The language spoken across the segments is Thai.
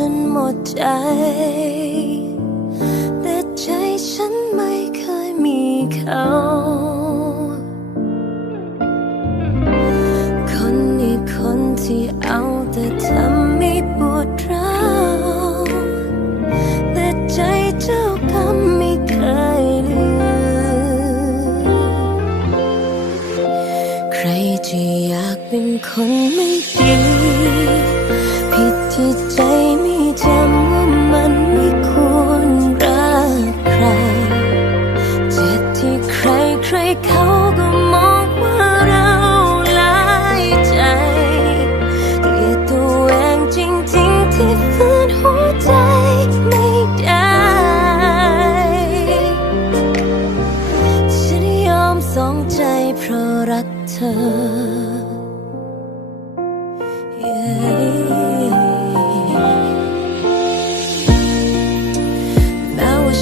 จนหมดใจ แต่ใจฉันไม่เคยมีเขาคนอีกคนที่เอาแต่ทำให้ปวดร้าวแต่ใจเจ้ากรรมไม่เคยลืมใครจะอยากเป็นคนไม่ดี ผิดที่ใจไม่จ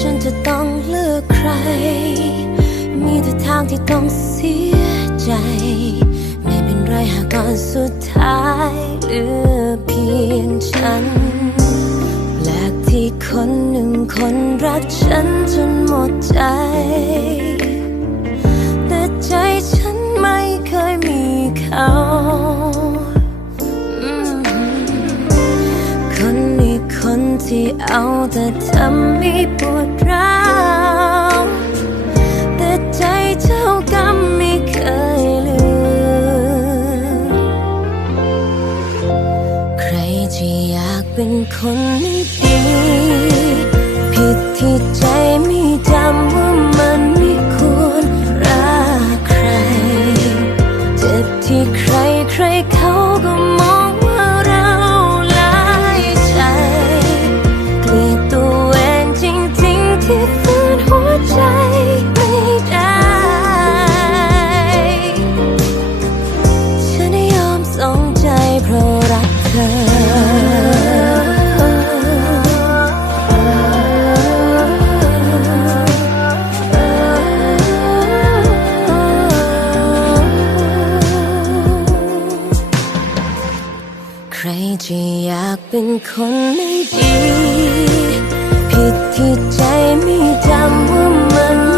ฉันจะต้องเลือกใคร มีแต่ทางที่ต้องเสียใจ ไม่เป็นไรหากตอนสุดท้ายเหลือเพียงฉัน แปลกที่คนหนึ่งคนรักฉันจนหมดใจ ที่เอาแต่ทำให้ปวดร้าวแต่ใจเจ้ากรรมไม่เคยลืม ใครจะอยากเป็นคนไม่ดี ผิดที่ใจไม่จำ เป็นคนไม่ดี ผิดที่ใจไม่จำว่ามัน